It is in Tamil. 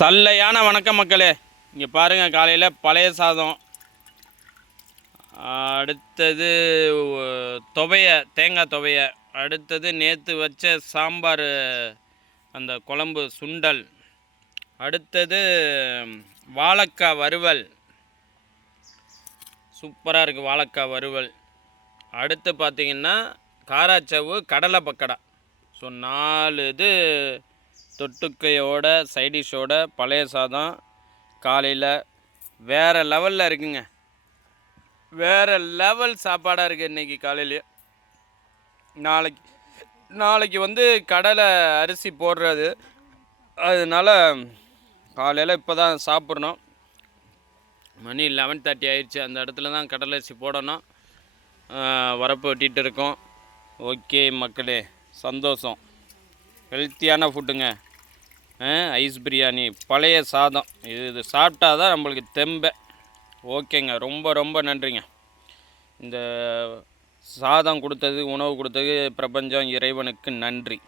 சல்லையான வணக்கம் மக்களே. இங்கே பாருங்கள் காலையில் பழைய சாதம். அடுத்தது துவையை துவைய தேங்காய் துவைய. அடுத்தது நேற்று வச்ச சாம்பார் அந்த குழம்பு சுண்டல். அடுத்தது வாழைக்காய் வறுவல். சூப்பராக இருக்குது வாழைக்காய் வறுவல். அடுத்து பார்த்திங்கன்னா காராச்சவு கடலை பக்கடா. ஸோ நாலு இது தொட்டுக்கையோட சைடிஷோட பழைய சாதம் காலையில் வேறு லெவலில் இருக்குங்க. வேறு லெவல் சாப்பாடாக இருக்குது இன்றைக்கி காலையிலேயே. நாளைக்கு நாளைக்கு வந்து கடலை அரிசி போடுறது. அதனால் காலையில் இப்போ தான் சாப்பிட்றோம் மணி லெவன் தேர்ட்டி ஆயிடுச்சு அந்த இடத்துல தான் கடலை அரிசி போடணும். வரப்பு வெட்டிகிட்டு இருக்கோம். ஓகே மக்களே சந்தோஷம். ஹெல்த்தியான ஃபுட்டுங்க ஐஸ் பிரியாணி பழைய சாதம். இது இது சாப்பிட்டா தான் நம்மளுக்கு தெம்பை. ஓகேங்க. ரொம்ப ரொம்ப நன்றிங்க. இந்த சாதம் கொடுத்தது உணவு கொடுத்தது பிரபஞ்சம் இறைவனுக்கு நன்றி.